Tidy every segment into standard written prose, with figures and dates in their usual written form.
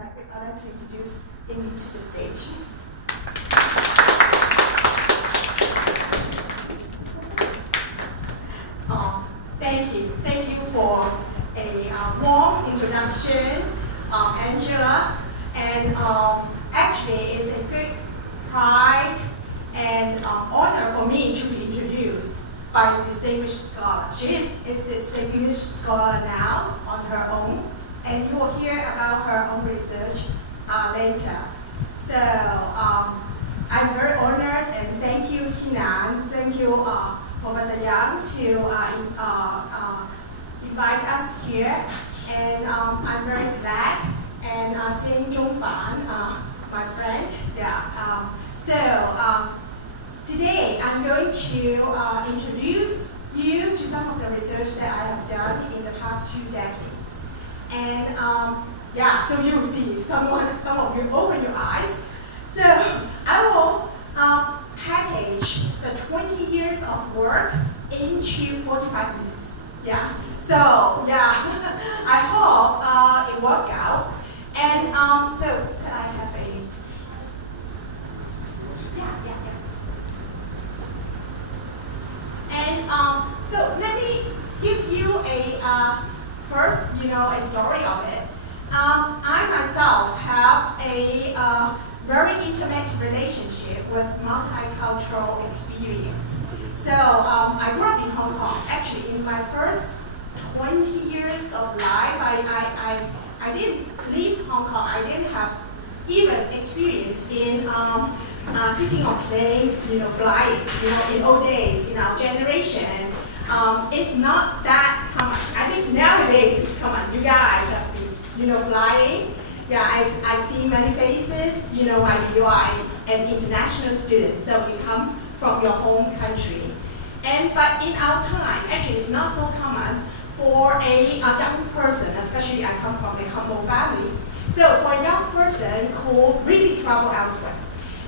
my great honor to introduce him to the stage. Thank you for a warm introduction, Angela. And actually, it's a great pride and honor for me to be introduced by a distinguished scholar. She is a distinguished scholar now on her own, and you will hear about her own research later. So I'm very honored, and thank you, Shinan, thank you, Professor Yang, to invite us here. And I'm very glad, and seeing Zhongfan, my friend. Yeah. Today I'm going to introduce you to some of the research that I have done in the past 2 decades. And yeah, so you'll see, some of you open your eyes. So I will package the 20 years of work into 45 minutes. Yeah. So yeah, I hope it worked out. And so could I have a And so let me give you a first, a story of it. I myself have a very intimate relationship with multicultural experience. So I grew up in Hong Kong. Actually, in my first 20 years of life, I didn't leave Hong Kong. I didn't have even experience in sitting on planes, flying. In old days, in our generation, it's not that common. I think nowadays it's common. You guys have been, flying. Yeah, I see many faces. You are an international student, so you come from your home country. But in our time, actually, it's not so common for a young person, especially I come from a humble family. So for a young person who really travel elsewhere.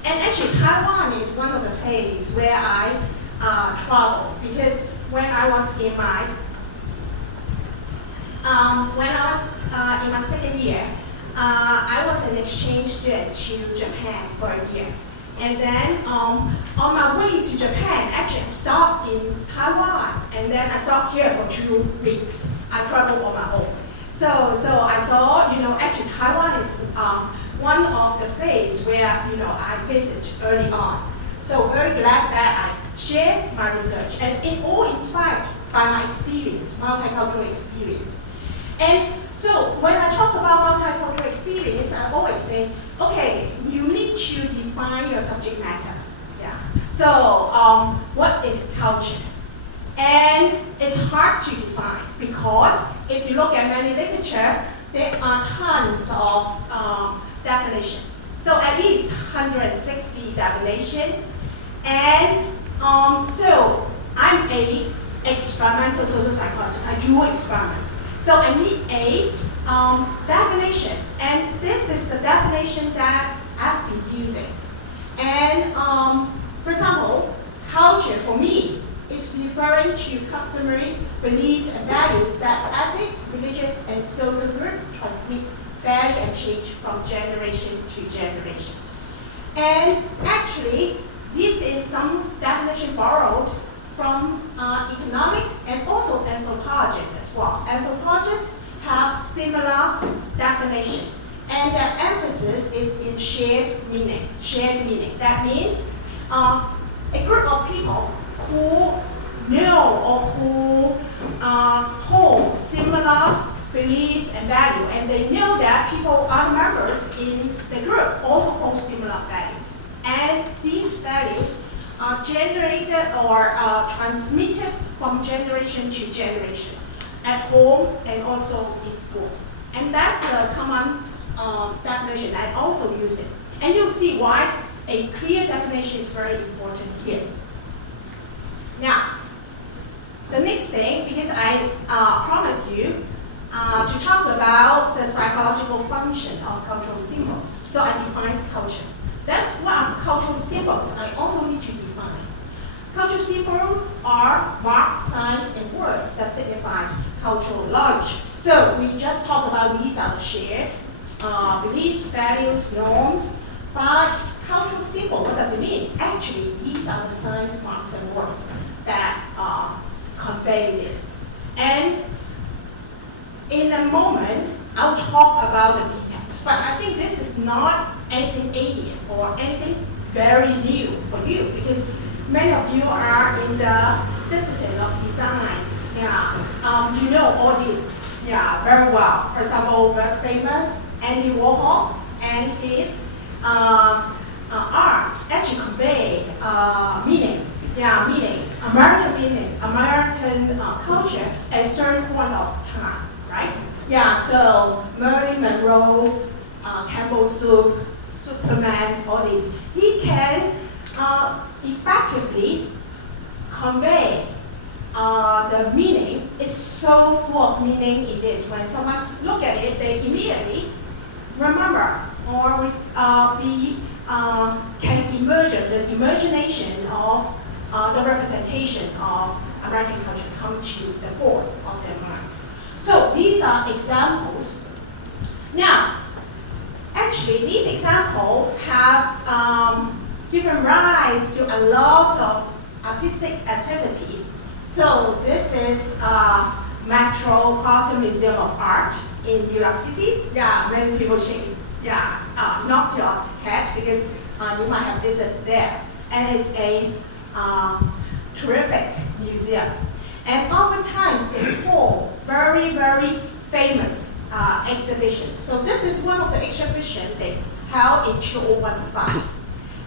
And actually, Taiwan is one of the places where I travel, because when I was in my second year, I was an exchange student to Japan for a year. And then on my way to Japan, actually I stopped in Taiwan, and then I stopped here for 2 weeks. I traveled on my own. So I saw, actually Taiwan is one of the places where, I visited early on. So very glad that I shared my research, and it's all inspired by my experience, multicultural experience. And so when I talk about multicultural experience, I always say, okay, you need to define your subject matter. Yeah. So what is culture? And it's hard to define, because if you look at many literature, there are tons of definition. So at least 160 definition. And so I'm a experimental social psychologist. I do experiments. So I need a definition. And this is the definition that I've been using. And for example, culture for me is referring to customary beliefs and values that ethnic, religious, and social groups transmit fairly and change from generation to generation. And actually, this is some definition borrowed from economics and also anthropologists as well. Anthropologists have similar definition, and their emphasis is in shared meaning. Shared meaning. That means a group of people who know or who hold similar beliefs and value, and they know that people, other members in the group, also hold similar values. And these values are generated or transmitted from generation to generation, at home and also in school. And that's the common definition. I also use it. And you'll see why a clear definition is very important here. Now, the next thing, because I promised you to talk about the psychological function of cultural symbols. So I defined culture. Then what are cultural symbols? I also need to define. Cultural symbols are marks, signs, and words that signify cultural knowledge. So we just talked about these are shared. beliefs, values, norms. But cultural symbol, what does it mean? Actually, these are the signs, marks, and words that convey this. And in a moment, I'll talk about the details. But I think this is not anything alien or anything very new for you, because many of you are in the discipline of design. Yeah, you know all this. Yeah, very well. For example, very famous Andy Warhol and his art actually convey meaning. Yeah, meaning, American culture at a certain point of time, right? Yeah, so Marilyn Monroe, Campbell Soup, Superman, all these. He can effectively convey the meaning. It's so full of meaning in this. When someone look at it, they immediately remember or can imagine the imagination of the representation of American culture come to the fore of their mind. So these are examples. Now, actually, these examples have given rise to a lot of artistic activities. So this is Metropolitan Museum of Art in New York City. Yeah, many people shake, knock your head because you might have visited there. And it's a terrific museum. And oftentimes they hold very, very famous exhibitions. So this is one of the exhibitions they held in 2015.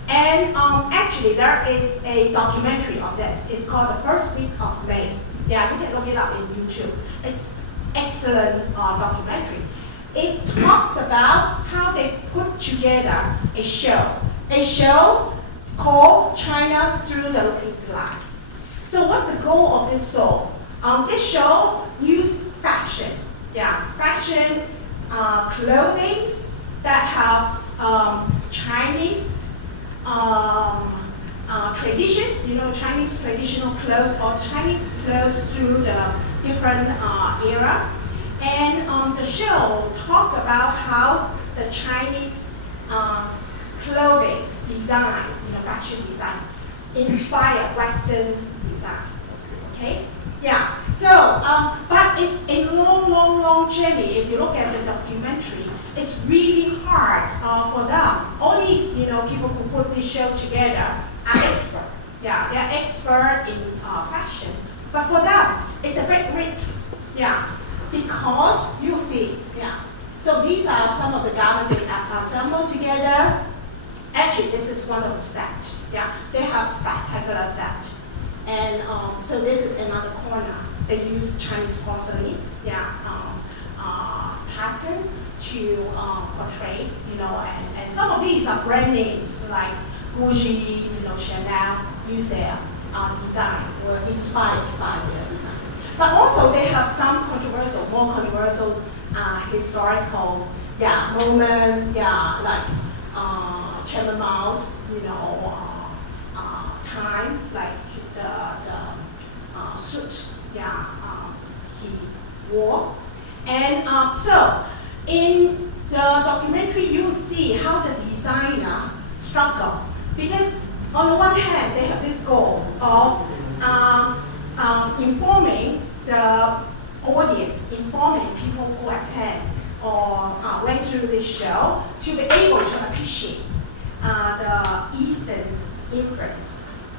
And actually there is a documentary of this. It's called The First Week of May. Yeah, you can look it up in YouTube. It's excellent documentary. It talks about how they put together a show called China Through the Looking Glass. So what's the goal of this show? This show used fashion. Yeah, fashion clothing that have Chinese tradition, Chinese traditional clothes or Chinese clothes through the different era. And the show talk about how the Chinese clothing design, fashion design, inspire Western design. Okay? Yeah. So, but it's a long journey. If you look at the documentary, it's really hard for them. All these, people who put this show together are expert. Yeah, they're expert in fashion. But for them, it's a great risk. Yeah, because you see, yeah. So these are some of the garments they assembled together. Actually, this is one of the sets. Yeah, they have spectacular set. And so this is another corner. They use Chinese porcelain, pattern to portray, and some of these are brand names like Gucci, Chanel, use their design or inspired by their design. But also they have some more controversial historical, moment, like Chairman Mao's, time, like the suit, he wore. And so in the documentary, you see how the designer struggle, because on the one hand, they have this goal of informing the audience, informing people who attend or went through this show to be able to appreciate the Eastern influence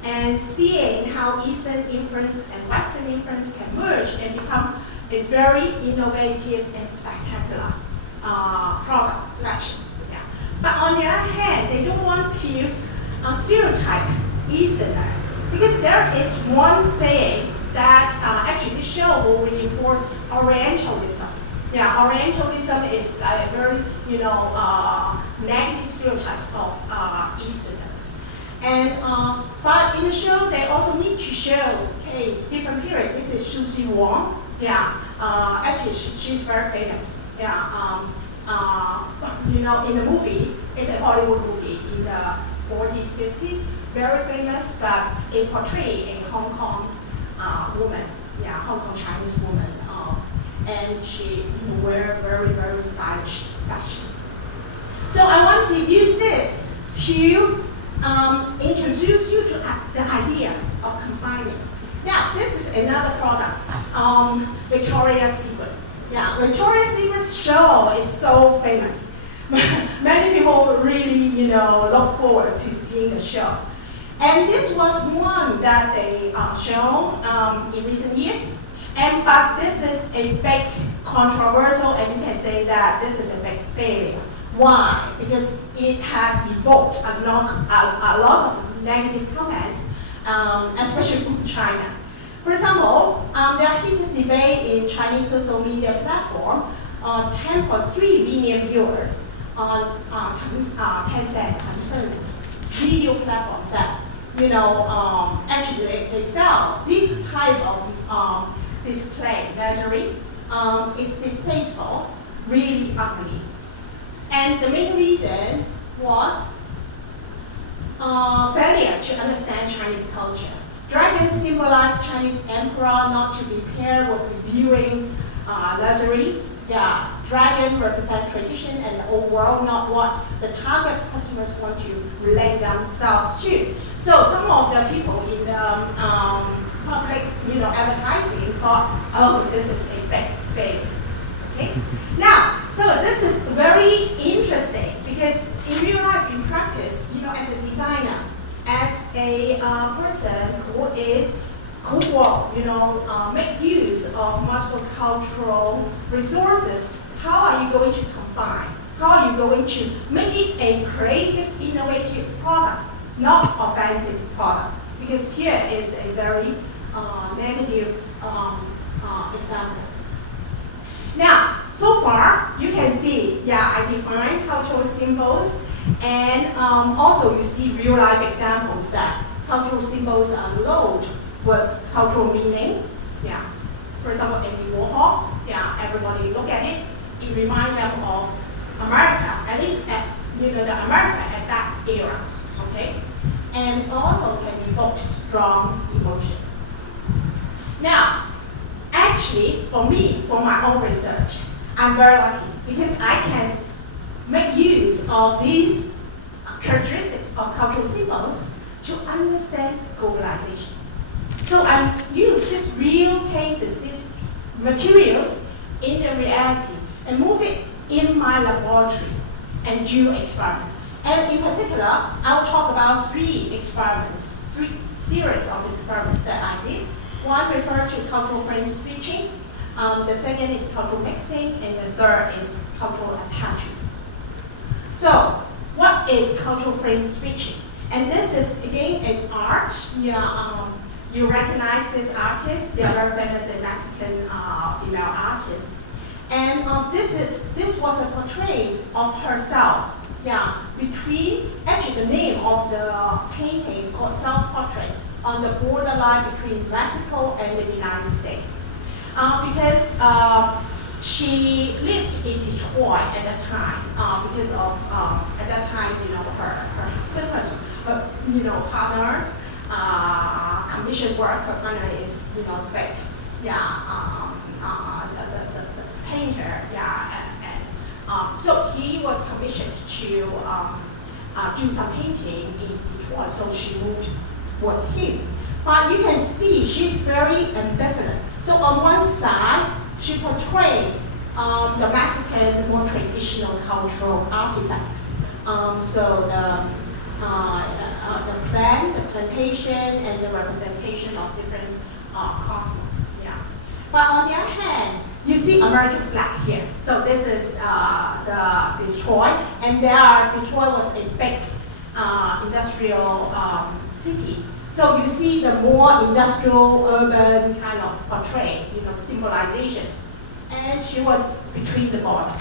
and seeing how Eastern influence and Western influence can merge and become a very innovative and spectacular product fashion. Yeah. But on the other hand, they don't want to stereotype Easterners, because there is one saying that actually this show will reinforce Orientalism. Yeah, Orientalism is a very negative stereotypes of Easterners. And but in the show, they also need to show different period. This is Shu Wang. Yeah, actually she's very famous. Yeah, in the movie, it's a Hollywood movie in the 40s, 50s, very famous, but it portrays a Hong Kong woman, Hong Kong Chinese woman, and she wear very, very stylish fashion. So I want to use this to introduce you to the idea of combining. Now, this is another product, Victoria's Secret. Yeah, Victoria's Secret show is so famous. Many people really, look forward to seeing the show. And this was one that they shown in recent years. But this is a big controversial, and you can say that this is a big failure. Why? Because it has evoked a lot of negative comments, especially from China. For example, there are heated debate in Chinese social media platform on 10.3 million viewers on Tencent concerns video platform said, actually they felt this type of display lingerie is distasteful, really ugly. And the main reason was failure to understand Chinese culture. Dragon symbolized Chinese emperor, not to be paired with reviewing lingeries. Yeah, dragon represent tradition and the old world, not what the target customers want to relate themselves to. So some of the people in the public, advertising thought, oh, this is a big failure. Okay. Now, so this is very interesting because in real life, in practice, as a designer, as a person who is make use of multiple cultural resources, how are you going to combine? How are you going to make it a creative, innovative product, not offensive product? Because here is a very negative example. Now, so far, you can see, I define cultural symbols, and also you see real-life examples that cultural symbols are loaded with cultural meaning. Yeah. For example, Andy Warhol, everybody look at it, it reminds them of America, at least at, the America at that era, okay? And also can evoke strong emotion. Now, actually, for me, for my own research, I'm very lucky because I can make use of these characteristics of cultural symbols to understand globalization. So I use these real cases, these materials in the reality and move it in my laboratory and do experiments. And in particular, I'll talk about three series of experiments that I did. One refers to cultural frame switching, the second is cultural mixing, and the third is cultural attachment. So, what is cultural frame switching? And this is again an art. You recognize this artist. They are very famous Mexican female artist. And this was a portrait of herself. Actually the name of the painting is called Self-Portrait, on the borderline between Mexico and the United States. Because she lived in Detroit at that time, because of at that time, her husband, her partners, commission work. Her partner is big, the painter, and so he was commissioned to do some painting in Detroit. So she moved with him. But you can see she's very ambivalent. So on one side, she portrayed the Mexican more traditional cultural artifacts. So the plant, the plantation, and the representation of different cosmos. But on the other hand, you see American flag here. So this is the Detroit, and Detroit was a big industrial city. So you see the more industrial, urban kind of portrait, symbolization. And she was between the border.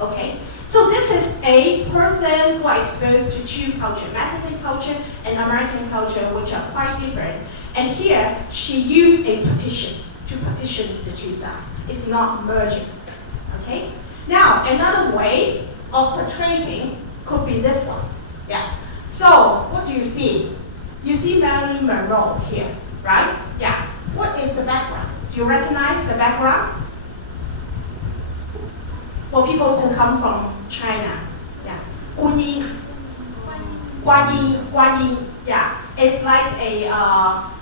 Okay? So this is a person who are exposed to two cultures, Mexican culture and American culture, which are quite different. And here, she used a partition to partition the two sides. It's not merging. Okay? Now, another way of portraying could be this one. So, what do you see? You see Marilyn Monroe here, right? What is the background? Do you recognize the background? For people who come from China, YING. YING. Yeah, it's like a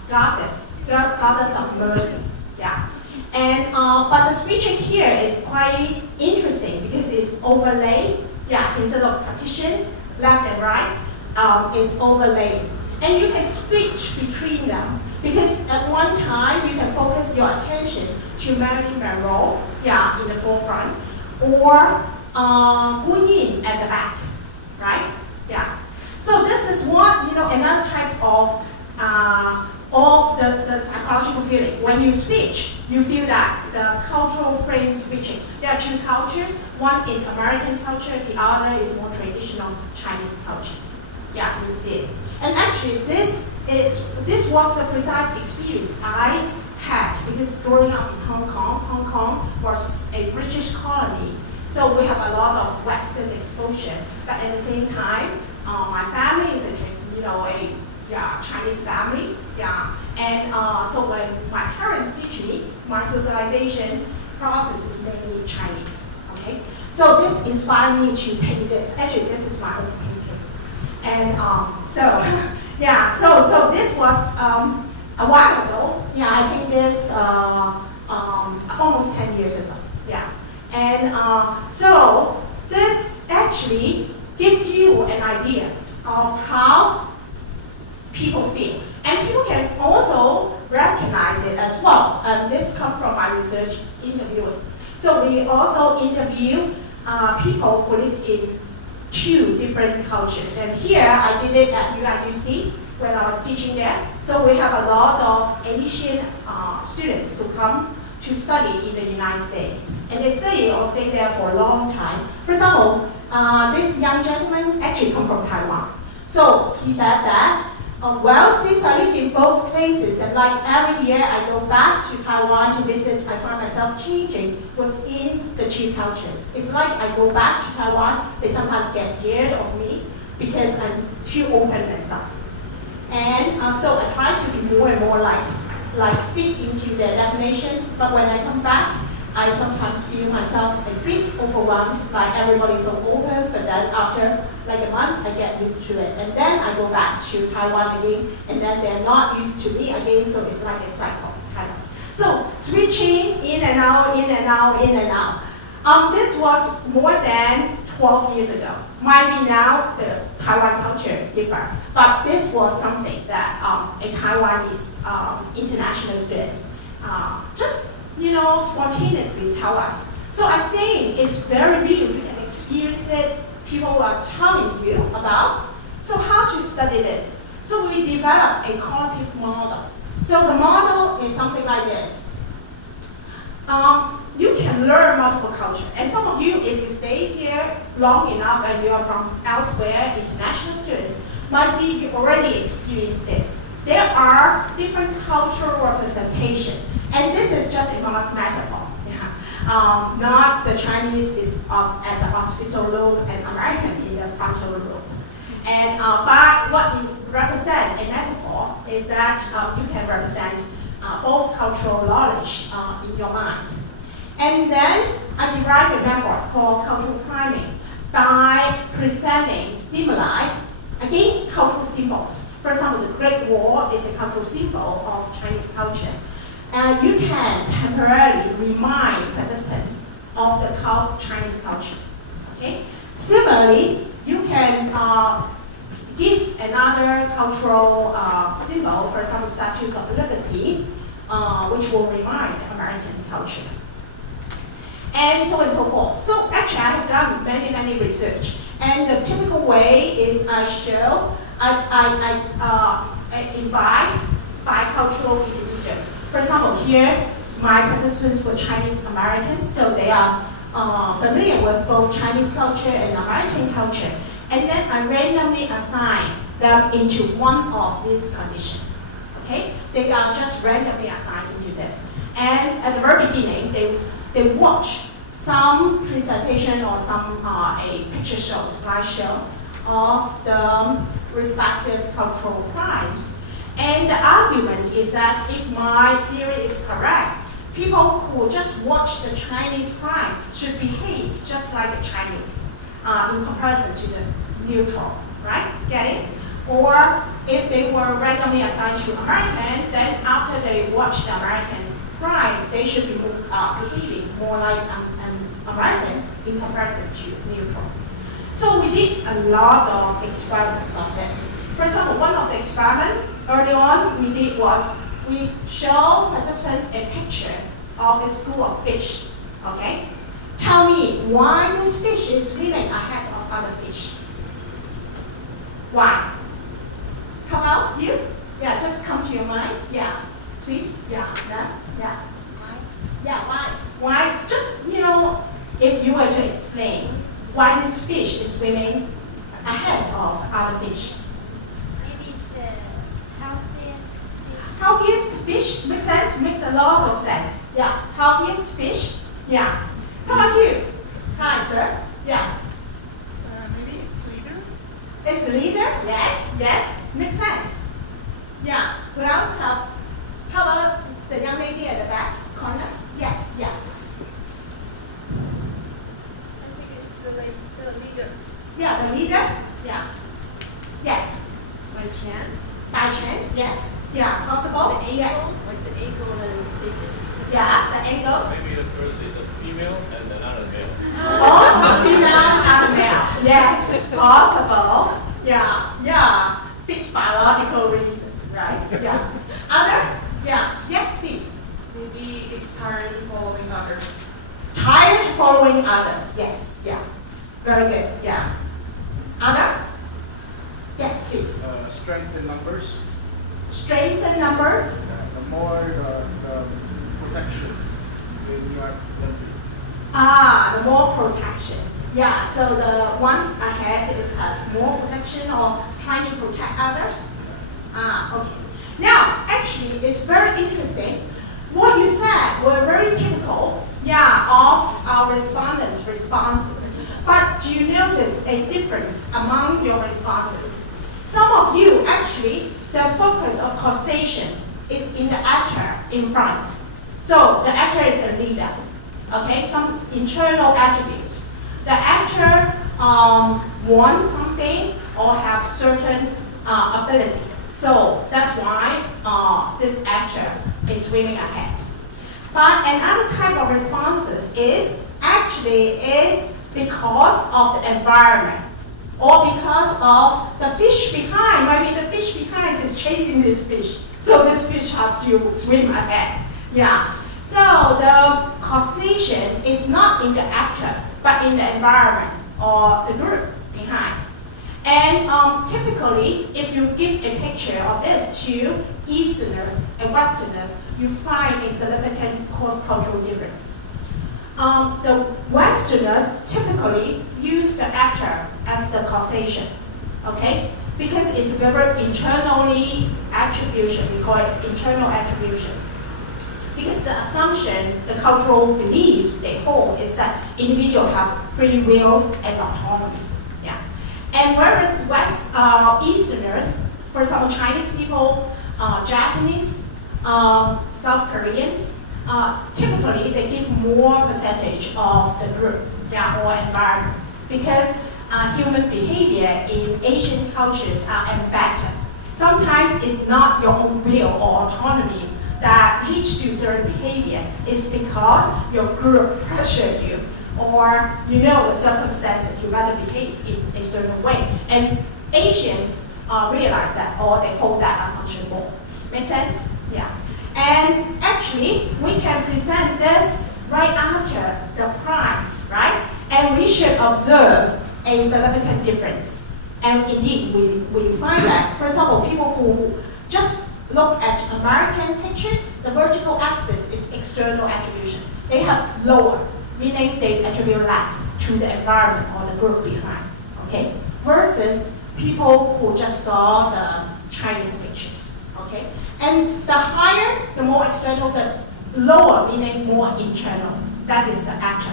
goddess of mercy. Yeah, and but the switching here is quite interesting because it's overlaid. Yeah, instead of partition, left and right, is overlaid, and you can switch between them because at one time you can focus your attention to Marilyn Monroe, yeah, in the forefront, or Yin at the back, right? Yeah. So this is one, another type of the psychological feeling. When you switch, you feel that the cultural frame switching. There are two cultures. One is American culture, the other is more traditional Chinese culture. Yeah, you see it. And actually, this was a precise experience I had because growing up in Hong Kong was a British colony. So we have a lot of Western exposure, but at the same time, my family is a Chinese family, yeah. And so when my parents teach me, my socialization process is mainly Chinese. Okay, so this inspired me to paint this. Actually, this is my own painting, and so yeah. So this was a while ago. Yeah, I painted this almost 10 years ago. Yeah. And so this actually gives you an idea of how people feel. And people can also recognize it as well. This comes from my research interviewing. So we also interview people who live in two different cultures. And here I did it at UIUC when I was teaching there. So we have a lot of Asian students who come to study in the United States. And they stay there for a long time. For example, this young gentleman actually comes from Taiwan. So he said that, well, since I lived in both places, and like every year I go back to Taiwan to visit, I find myself changing within the two cultures. It's like I go back to Taiwan, they sometimes get scared of me because I'm too open and stuff. And so I try to be more and more like fit into their definition, but when I come back, I sometimes feel myself a bit overwhelmed, like everybody's so open, but then after like a month, I get used to it. And then I go back to Taiwan again, and then they're not used to me again, so it's like a cycle, kind of. So switching in and out, in and out, in and out. This was more than 12 years ago. Might be now the Taiwan culture different, but this was something that a Taiwanese international students just spontaneously tell us. So I think it's very real. You can experience it. People are telling you about. So how to study this? So we developed a cognitive model. So the model is something like this. You can learn multiple cultures. And some of you, if you stay here long enough and you are from elsewhere, international students, might be you already experienced this. There are different cultural representation. And this is just a metaphor. Yeah. Not the Chinese is at the occipital lobe and American in the frontal lobe. And but what it represents, a metaphor, is that you can represent both cultural knowledge in your mind. And then I derived a method called cultural priming by presenting stimuli, again, cultural symbols. For example, the Great Wall is a cultural symbol of Chinese culture. You can temporarily remind participants of the Chinese culture. Okay? Similarly, you can give another cultural symbol, for example, statues of liberty, which will remind American culture. And so forth. So actually, I have done many research. And the typical way is I invite bicultural individuals. For example, here, my participants were Chinese Americans, so they are familiar with both Chinese culture and American culture. And then I randomly assign them into one of these conditions. Okay? They are just randomly assigned into this. And at the very beginning, they watch some presentation or some a picture show, slideshow of the respective cultural crimes. And the argument is that if my theory is correct, people who just watch the Chinese crime should behave just like the Chinese in comparison to the neutral, right? Get it? Or if they were randomly assigned to American, then after they watch the American crime, they should be behaving more like American in comparison to neutral. So we did a lot of experiments on this. For example, one of the experiments early on we did was we show participants a picture of a school of fish. Okay? Tell me why this fish is swimming ahead of other fish. Why? How about you? Yeah, just come to your mind. Yeah, please. Yeah, yeah. Why? Yeah, why? Why? Just, if you were to explain why this fish is swimming ahead of other fish. Maybe it's the healthiest fish. Healthiest fish makes sense, makes a lot of sense. Yeah, healthiest fish. Yeah. How about you? Hi, sir. Yeah. Maybe it's leader? It's the leader? Yes, makes sense. Yeah. Who else have? How about the young lady at the back corner? Yes, yeah. I think it's the leader. Yeah, the leader? Yeah. Yes. By chance? By chance, yes. Yeah, possible. The angle? Like the angle that it was taken. Yeah, the angle. Maybe the first is a female and another male. Oh, female and male. Yes, it's possible. Yeah. Fit biological reason, right? Yeah. Other? Yeah. Yes, please. Maybe it's tired of following others. Tired following others. Yes. Yeah. Very good. Yeah. Other? Yes, please. Strength in numbers. Strength in numbers. The more the protection when you are plenty. The more protection. Yeah, so the one ahead has more protection or trying to protect others. Okay. Now, actually, it's very interesting. What you said were very typical, of our respondents' responses. But do you notice a difference among your responses? Some of you, actually, the focus of causation is in the actor in front. So the actor is the leader. Okay, some internal attributes. The actor wants something or have certain ability. So that's why this actor is swimming ahead. But another type of responses is because of the environment or because of the fish behind. Maybe the fish behind is chasing this fish. So this fish have to swim ahead. Yeah. So the causation is not in the actor, but in the environment or the group behind. And typically, if you give a picture of this to Easterners and Westerners, you find a significant cross-cultural difference. The Westerners typically use the actor as the causation, okay? Because it's very internally attribution, we call it internal attribution. Because the assumption, the cultural beliefs they hold is that individuals have free will and autonomy. Yeah. And whereas Easterners, for example, Chinese people, Japanese, South Koreans, typically they give more percentage of the group, or environment, because human behavior in Asian cultures are embedded. Sometimes it's not your own will or autonomy that leads to certain behavior. It's because your group pressured you, or the circumstances you rather behave in a certain way. And Asians realize that, or they hold that assumption more. Make sense? Yeah. And actually, we can present this right after the crimes, right? And we should observe a significant difference. And indeed, we find that, for example, people who just look at American pictures, the vertical axis is external attribution. They have lower, meaning they attribute less to the environment or the group behind, okay? Versus people who just saw the Chinese pictures, okay? And the higher, the more external, the lower, meaning more internal. That is the actor.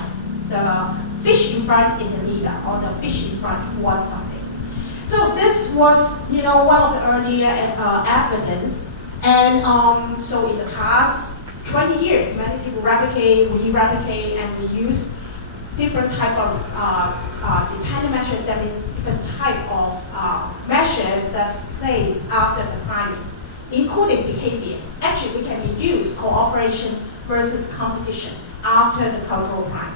The fish in front is the leader, or the fish in front wants something. So this was, one of the earlier evidence. And so in the past 20 years, many people replicate, we replicate, and we use different type of dependent measure, that means different type of measures that's placed after the priming, including behaviors. Actually, we can reduce cooperation versus competition after the cultural prime.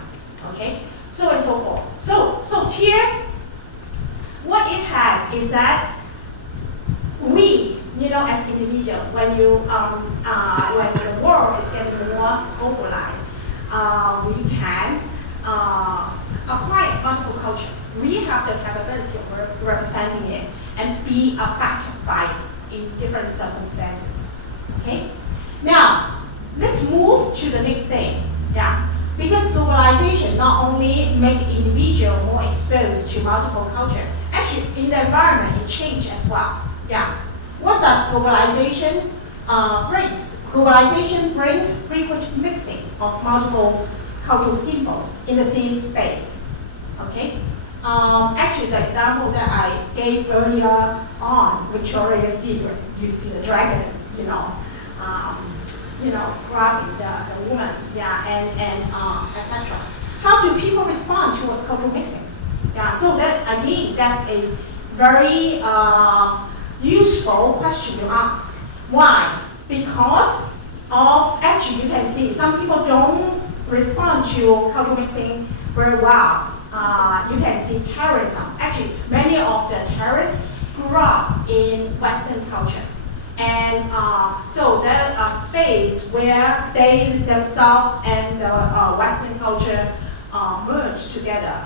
Okay, so and so forth. So here, what it has is that we, as individual, when the world is getting more globalized, we can acquire multiple culture. We have the capability of representing it and be affected by it in different circumstances. Okay. Now let's move to the next thing. Yeah. Because globalization not only make the individual more exposed to multiple culture, actually in the environment it changes as well. Yeah. What does globalization brings? Globalization brings frequent mixing of multiple cultural symbols in the same space. Okay. Actually, the example that I gave earlier on Victoria's Secret, you see the dragon, grabbing the woman, yeah, and etc. How do people respond towards cultural mixing? Yeah, so that again, that's a very useful question to ask. Why? Because of, actually you can see some people don't respond to cultural mixing very well. You can see terrorism. Actually, many of the terrorists grew up in Western culture. And so there's a space where they themselves and the Western culture merge together,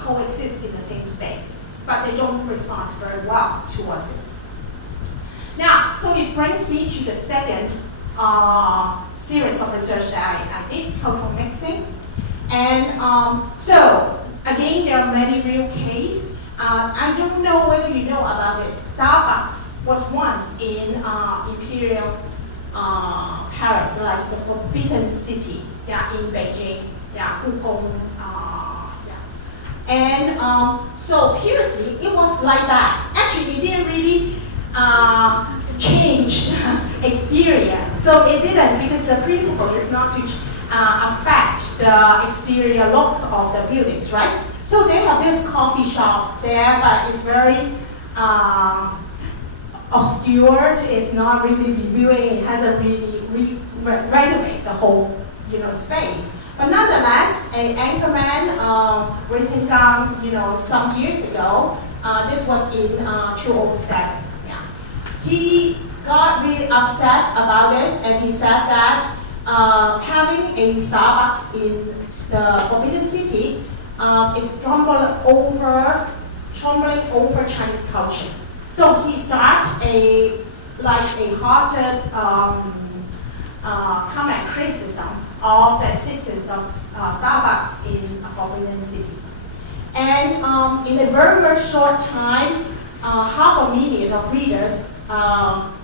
coexist in the same space. But they don't respond very well towards it. Now, so it brings me to the second series of research that I did, cultural mixing. And so, again, there are many real cases. I don't know whether you know about this. Starbucks was once in Imperial Paris, like the Forbidden City, yeah, in Beijing, yeah, Hukong, yeah. And so previously it was like that. Actually, it didn't really change exterior. So it didn't, because the principle is not to affect the exterior look of the buildings, right? So they have this coffee shop there, but it's very obscured. It's not really reviewing. It hasn't really renovated the whole, space. But nonetheless, an anchorman, Racing Gang, some years ago, this was in 2007. Yeah, he got really upset about this, and he said that having a Starbucks in the Forbidden City is tumbling over Chinese culture. So he started a hearted comment criticism of the existence of Starbucks in Forbidden City. And in a very, very short time, half a million of readers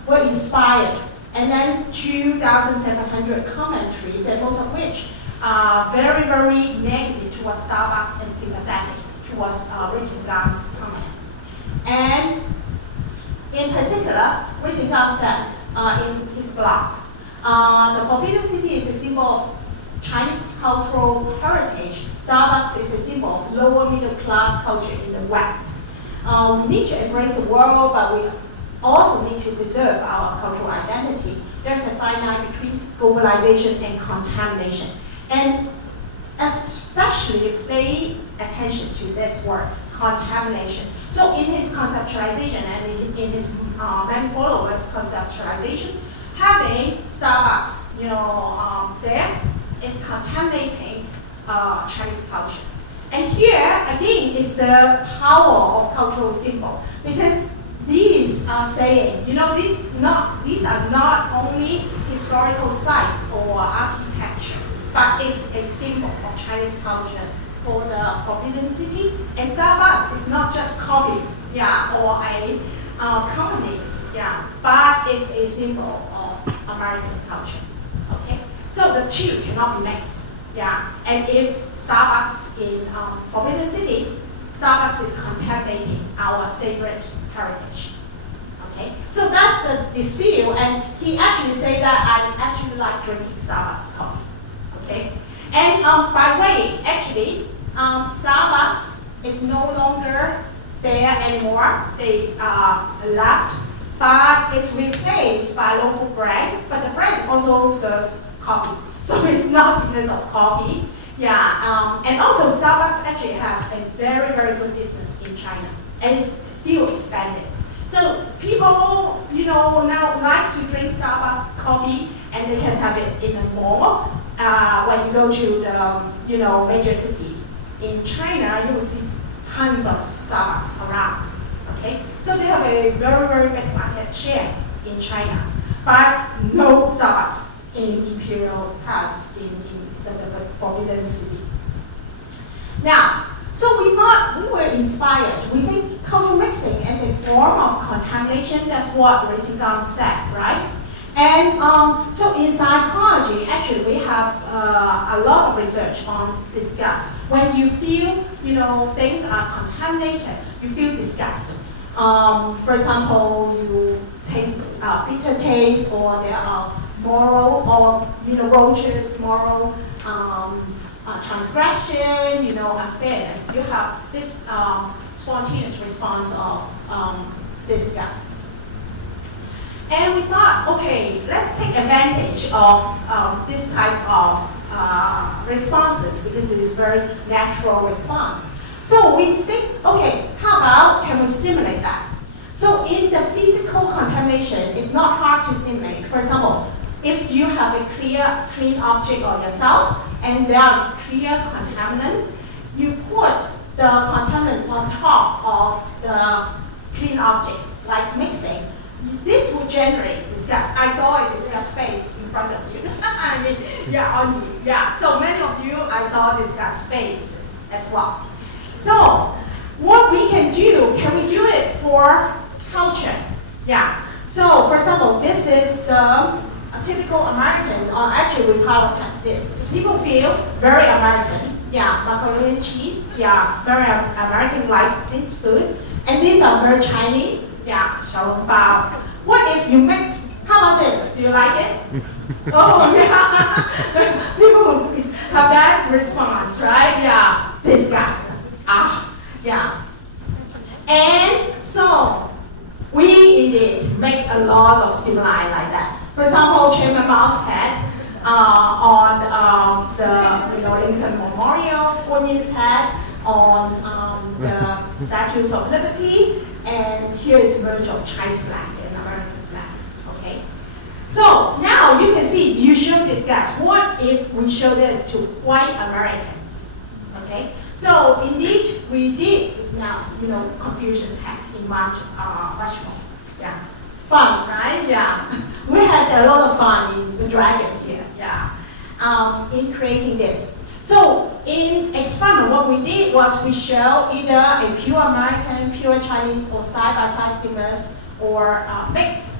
were inspired. And then 2,700 commentaries, and most of which are very, very negative towards Starbucks and sympathetic towards Racing Gang's comment. And in particular, Racing Gang said in his blog, the Forbidden City is a symbol of Chinese cultural heritage. Starbucks is a symbol of lower middle class culture in the West. We need to embrace the world, but we also need to preserve our cultural identity. There's a fine line between globalization and contamination. And especially pay attention to this word, contamination. So in his conceptualization and in his many followers' conceptualization, having Starbucks, there is contaminating Chinese culture. And here, again, is the power of cultural symbol, because these are saying, these are not only historical sites or architecture, but it's a symbol of Chinese culture for the Forbidden City. And Starbucks is not just coffee, or a company, but it's a symbol of American culture. Okay, so the two cannot be mixed. And if Starbucks in Forbidden City, Starbucks is contaminating our sacred heritage. Okay, so that's the dispute, and he actually said that I actually like drinking Starbucks coffee. Okay, And by the way, actually, Starbucks is no longer there anymore. They left, but it's replaced by a local brand. But the brand also serves coffee, so it's not because of coffee. Yeah, and also Starbucks actually has a very, very good business in China, and it's still expanding. So people, now like to drink Starbucks coffee, and they can have it in a mall. When you go to the, major city in China, you will see tons of Starbucks around. Okay, so they have a very, very big market share in China, but no Starbucks in Imperial Palace in the Forbidden City. Now, so we thought we were inspired. We think cultural mixing as a form of contamination. That's what Racing Gum said, right? And so in psychology, actually, we have a lot of research on disgust. When you feel, things are contaminated, you feel disgust. For example, you taste bitter taste, or there are moral or roaches, moral transgression, unfairness. You have this spontaneous response of disgust. And we thought, okay, let's take advantage of this type of responses, because it is very natural response. So we think, okay, how about can we simulate that? So in the physical contamination, it's not hard to simulate. For example, if you have a clean object on yourself, and there are clear contaminant, you put the contaminant on top of the clean object, like mixing. This would generate disgust. I saw a disgust face in front of you. I mean, yeah, on you. Yeah, so many of you, I saw disgust faces as well. So, what we can we do it for culture? Yeah. So, for example, this is the typical American, or actually we pilot test this. People feel very American. Yeah, macaroni cheese. Yeah, very American like this food. And these are very Chinese. Yeah, xiaolongbao. What if you mix? How about this? Do you like it? Oh, yeah. People have that response, right? Yeah, disgust. Yeah. And so, we indeed make a lot of stimuli like that. For example, Chairman Mao's head on the Lincoln Memorial, Oni's head on the Statues of Liberty, and here is the merge of Chinese flag and American flag. Okay. So now you can see you should discuss what if we show this to white Americans. Okay. So indeed we did now Confucius had in Rushmore. Yeah. Fun, right? Yeah. We had a lot of fun in the dragon here. Yeah. In creating this. So in experiment, what we did was we show either a pure American, pure Chinese, or side-by-side stimulus, or mixed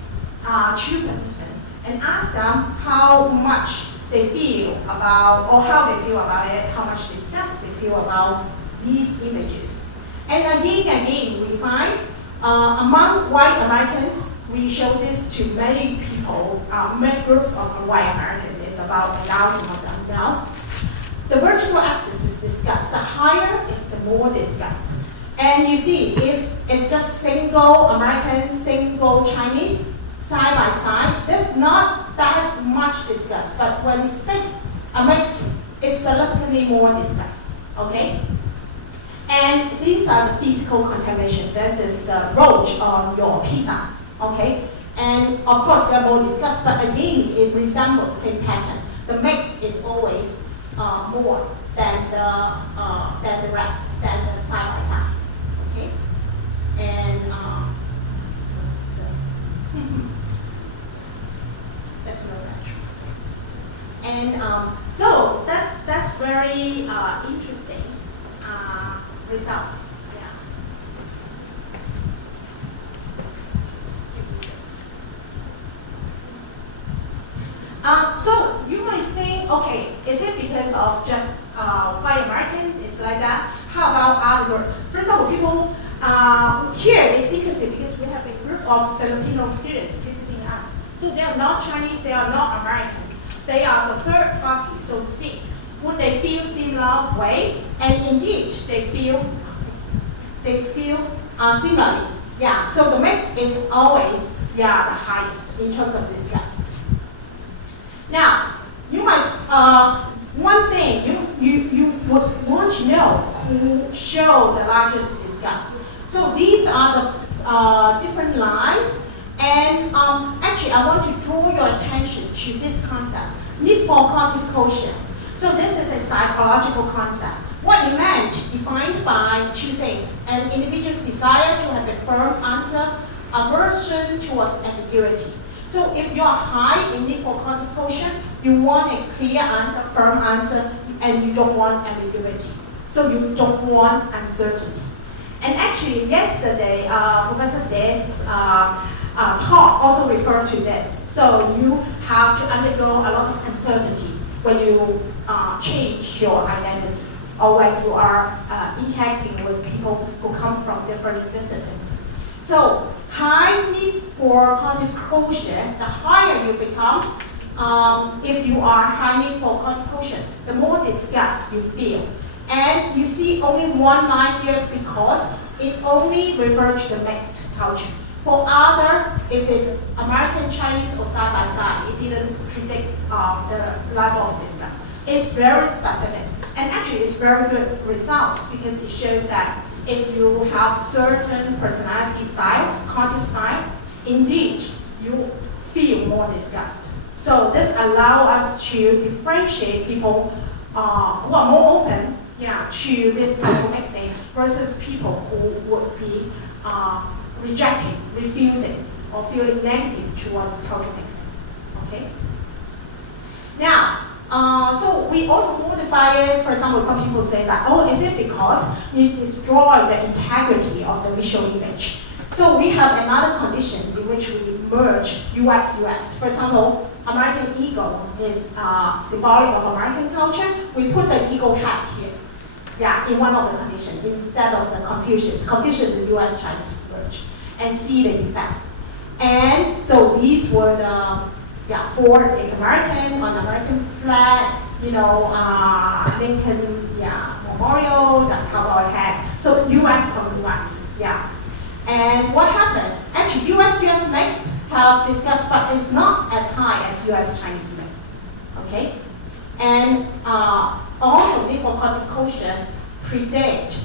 two participants, and ask them how much they feel about, or how they feel about it, how much disgust they feel about these images. And again, we find among white Americans, we show this to many people, many groups of white Americans. There's about 1,000 of them now. The vertical axis is disgust. The higher is the more disgust. And you see, if it's just single American, single Chinese, side by side, there's not that much disgust. But when it's mixed, it's significantly more disgust. Okay? And these are the physical contamination. That is the roach on your pizza. Okay? And of course, they're more disgust, but again, it resembles the same pattern. The mix is always more than the rest, than the side by side. Okay, and that's no natural. And so that's very interesting result. So you might think, okay, is it because of just white American? It's like that. How about other group? For example, people here it's interesting because we have a group of Filipino students visiting us. So they are not Chinese, they are not American. They are the third party, so to speak. would they feel similar way? And indeed, they feel similarly. Yeah, so the mix is always the highest in terms of disgust. Now, you might one thing you would want to know who show the largest disgust. So these are the different lines, and actually I want to draw your attention to this concept, need for cognitive quotient. So this is a psychological concept. What it meant, defined by two things: an individual's desire to have a firm answer, aversion towards ambiguity. So if you are high in need for cognitive quotient, you want a clear answer, firm answer, and you don't want ambiguity. So you don't want uncertainty. And actually, yesterday, Professor Say's talk also referred to this. So you have to undergo a lot of uncertainty when you change your identity, or when you are interacting with people who come from different disciplines. So high need for cognitive quotient, the higher you become, if you are high need for cognitive quotient, the more disgust you feel. And you see only one line here because it only refers to the mixed culture. For other, if it's American, Chinese, or side by side, it didn't predict the level of disgust. It's very specific. And actually, it's very good results because it shows that if you have certain personality style, cognitive style, indeed, you feel more disgust. So this allows us to differentiate people who are more open to this cultural mixing versus people who would be rejecting, refusing, or feeling negative towards cultural mixing. Okay? Now, so we also modify it. For example, some people say that, oh, is it because you destroy the integrity of the visual image? So we have another conditions in which we merge US. For example, American ego is symbolic of American culture. We put the ego hat here, in one of the conditions instead of the Confucius. Confucius is US Chinese merge, and see the effect. And so these were the Ford is American on the American flag, Lincoln, Memorial, the cowboy hat. So US of US, And what happened? Actually, US mixed have discussed, but it's not as high as US Chinese mixed. Okay, and also need for cognitive quotient predate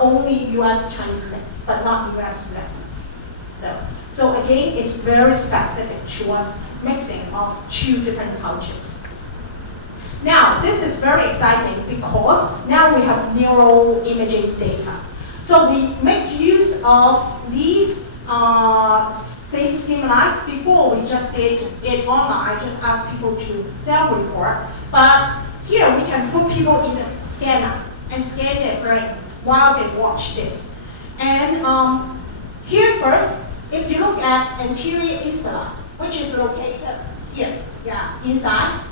only US Chinese mixed, but not US mixed. So again, it's very specific towards mixing of two different cultures. Now, this is very exciting because now we have neuroimaging data. So we make use of these same stimuli. Before we just did it online, I just asked people to self-report. But here we can put people in the scanner and scan their brain while they watch this. And here first, if you look at anterior insula, which is located here, inside,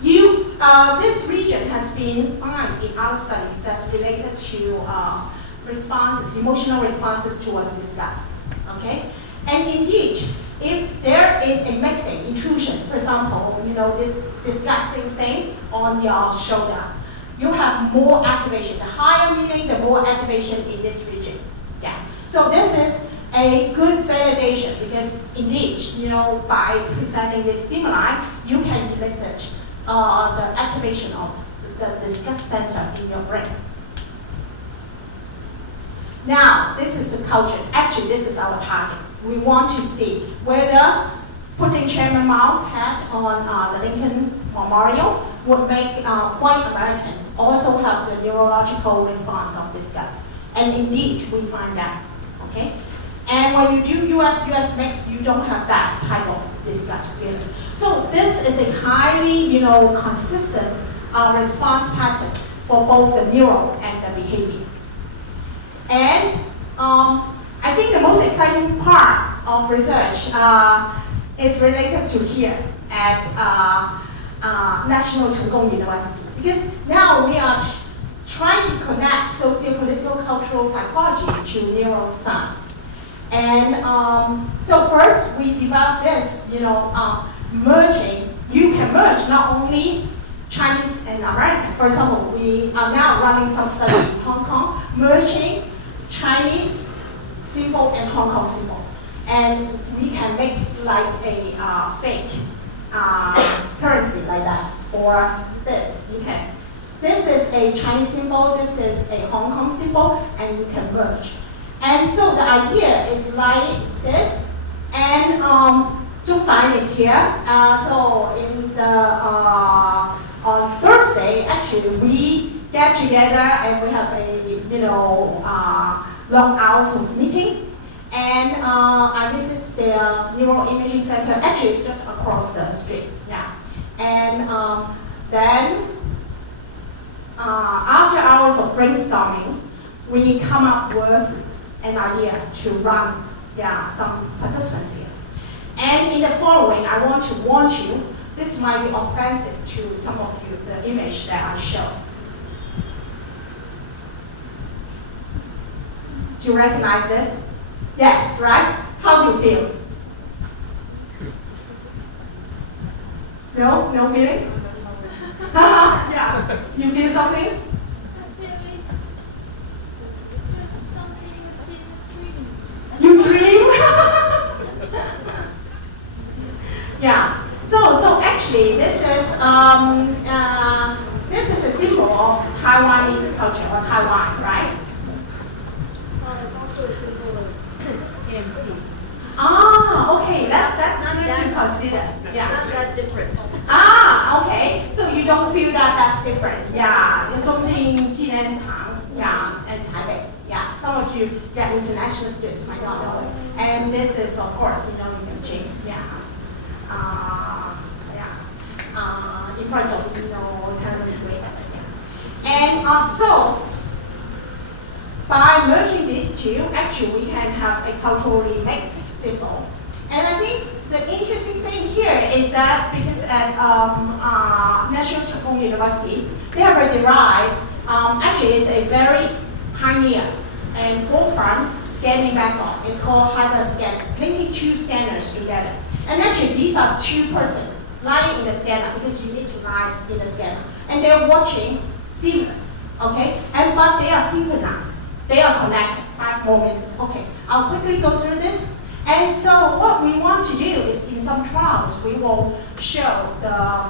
this region has been found in other studies that's related to responses, emotional responses towards disgust. Okay, and indeed, if there is a mixing intrusion, for example, this disgusting thing on your shoulder, you have more activation. The higher meaning, the more activation in this region. So this is a good validation because indeed, by presenting this stimuli, you can elicit the activation of the disgust center in your brain. Now, this is the culture. Actually, this is our target. We want to see whether putting Chairman Mao's hat on the Lincoln Memorial would make white American also have the neurological response of disgust. And indeed, we find that. Okay? And when you do US mix, you don't have that type of disgust feeling. So this is a highly, consistent response pattern for both the neural and the behavior. And I think the most exciting part of research is related to here at National Cheng Kung University. Because now we are trying to connect socio-political cultural psychology to neuroscience. And so first we developed this, merging. You can merge not only Chinese and American. For example, we are now running some study in Hong Kong, merging Chinese symbol and Hong Kong symbol. And we can make like a fake currency like that, or this, you can. This is a Chinese symbol, this is a Hong Kong symbol, and you can merge. And so the idea is like this, and Zhongfan is here. So in the on Thursday, actually we get together and we have a long hours of meeting. And I visit their neuroimaging center. Actually, it's just across the street. Yeah. And then after hours of brainstorming, we come up with an idea to run some participants here. And in the following, I want to warn you, this might be offensive to some of you, the image that I show. Do you recognize this? Yes, right? How do you feel? No? No feeling? Yeah. You feel something? I feel it's just something a dream. You dream? Yeah. So actually, this is a symbol of Taiwanese culture or Taiwan, right? It's also a symbol of AMT. Ah, okay. That's Not good that- to consider. It's Yeah. not that different. Ah, okay. So you don't feel that that's different. Yeah. Songjing, Jinantang, yeah, and Taipei. Yeah. Some of you, international students might not know it. And this is, of course, in Beijing. Yeah. In front of Tiananmen Square. And so, by merging these two, actually we can have a culturally mixed symbol. And I think the interesting thing here is that because at National Cheng University, they have a derived, actually it's a very pioneer and forefront scanning method. It's called hybrid scanning, linking two scanners together. And actually these are two persons lying in the scanner because you need to lie in the scanner. And they're watching stimulus, okay? But they are synchronized. They are connected. 5 more minutes. Okay, I'll quickly go through this. And so what we want to do is in some trials, we will show the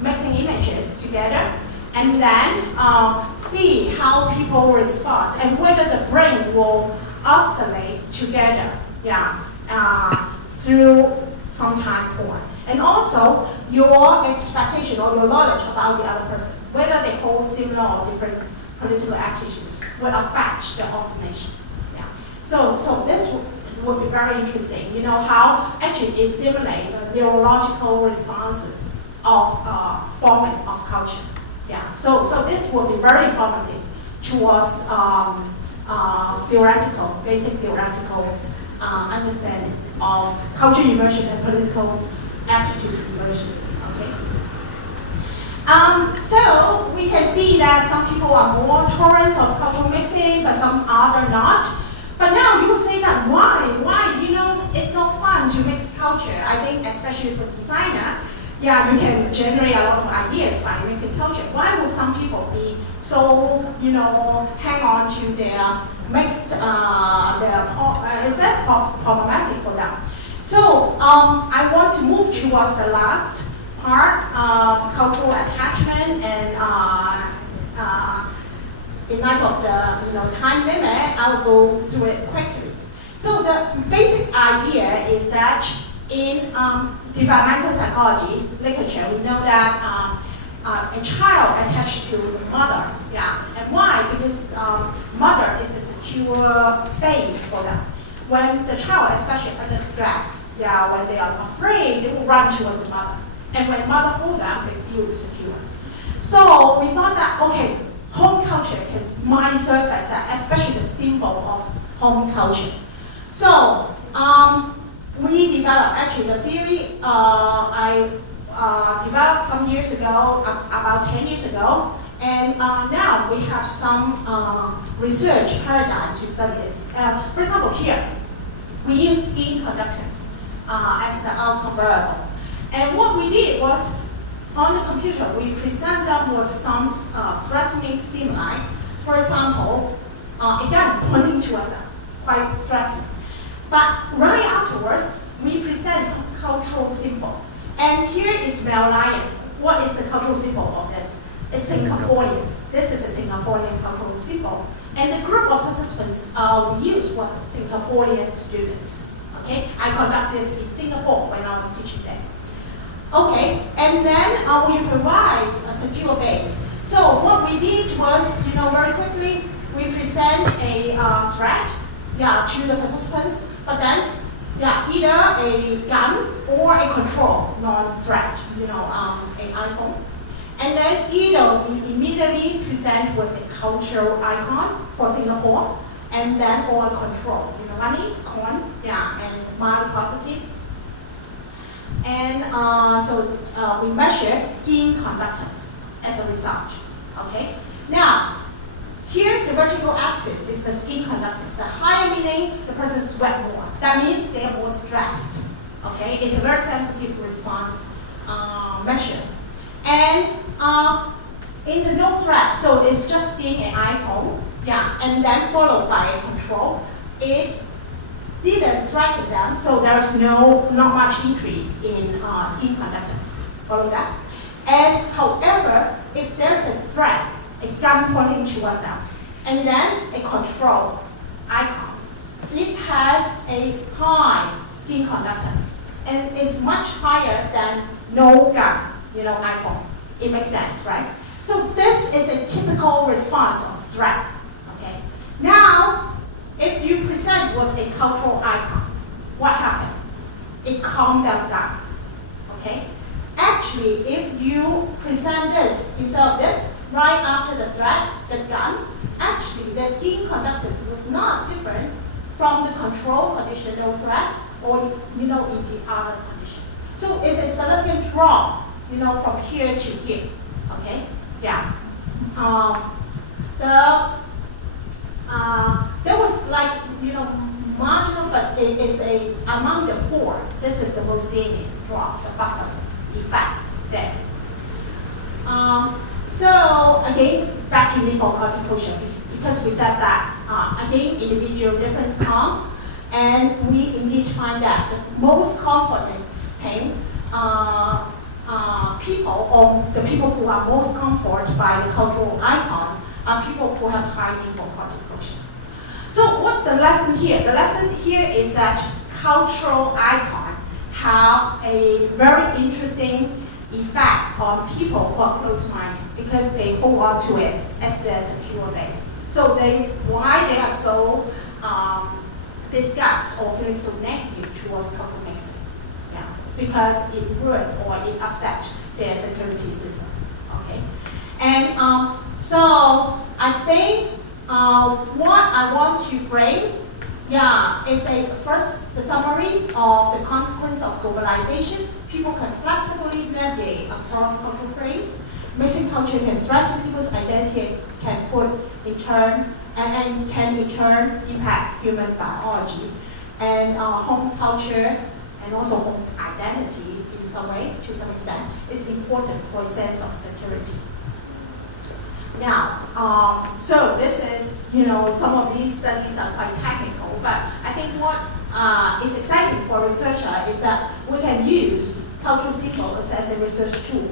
mixing images together and then see how people respond and whether the brain will oscillate together through some time point. And also your expectation or your knowledge about the other person, whether they hold similar or different political attitudes, will affect the oscillation. Yeah. So this would be very interesting. You know how actually it simulates the neurological responses of forming of culture. Yeah. So this will be very informative towards basic theoretical understanding of culture immersion and political attitudes immersion. Okay. So we can see that some people are more tolerant of cultural mixing, but some other not. But now you say that why? It's so fun to mix culture. I think especially for designer, you can generate a lot of ideas by mixing culture. Why would some people be so, hang on to their mixed, is that problematic for them? So I want to move towards the last part, cultural attachment, and in light of the time limit, I will go through it quickly. So the basic idea is that in developmental psychology literature, we know that a child attached to the mother, and why? Because mother is a secure base for them. When the child, especially under stress, when they are afraid, they will run towards the mother. And when mother holds them, they feel secure. So we thought that, okay, home culture might serve as that, especially the symbol of home culture. So we developed, actually the theory I developed some years ago, about 10 years ago, and now we have some research paradigm to study this. For example, here, we use skin conductance as the outcome variable. And what we did was on the computer, we present them with some threatening stimuli. For example, again, pointing to us, quite threatening. But right afterwards, we present some cultural symbol. And here is male lion. What is the cultural symbol of this? It's Singaporeans. This is a Singaporean cultural symbol. And the group of participants we used was Singaporean students. Okay, I conduct this in Singapore when I was teaching there. Okay, and then we provide a secure base. So what we did was, very quickly, we present a threat, to the participants, but then, either a gun or a control, non-threat, an iPhone. And then either we immediately present with a cultural icon for Singapore, and then or a control, money, coin, and mild positive. And so we measure skin conductance as a result. Okay. Now, here the vertical axis is the skin conductance. The higher meaning the person sweat more. That means they are more stressed. Okay. It's a very sensitive response measure. And in the no threat, so it's just seeing an iPhone, and then followed by a control. It didn't threaten them, so there's not much increase in skin conductance. Follow that? And however, if there's a threat, a gun pointing towards them, and then a control icon, it has a high skin conductance, and is much higher than no gun, iPhone. It makes sense, right? So this is a typical response of threat. Okay. Now, if you present with a cultural icon, what happened? It calmed them down. Okay? Actually, if you present this instead of this, right after the threat, the gun, actually the skin conductance was not different from the control condition, no threat, or in the other condition. So it's a significant drop, from here to here. Okay? Yeah. There was marginal, but it is among the four. This is the most salient drop, the buffer effect there. So again, back to default corticotion, because we said that again, individual difference come, and we indeed find that the most confident thing people, or the people who are most comforted by the cultural icons, are people who have high default corticotion. So what's the lesson here? The lesson here is that cultural icons have a very interesting effect on people who are close-minded because they hold on to it as their secure base. So why they are so disgusted or feeling so negative towards couple mixing? Because it ruined or it upset their security system. Okay, and so I think what I want to bring, is first the summary of the consequence of globalization. People can flexibly navigate across cultural frames. Mixing culture can threaten people's identity, can put in turn and can in turn impact human biology, and home culture and also home identity in some way, to some extent, is important for a sense of security. Now, so this is, some of these studies are quite technical, but I think what is exciting for a researcher is that we can use cultural symbols as a research tool,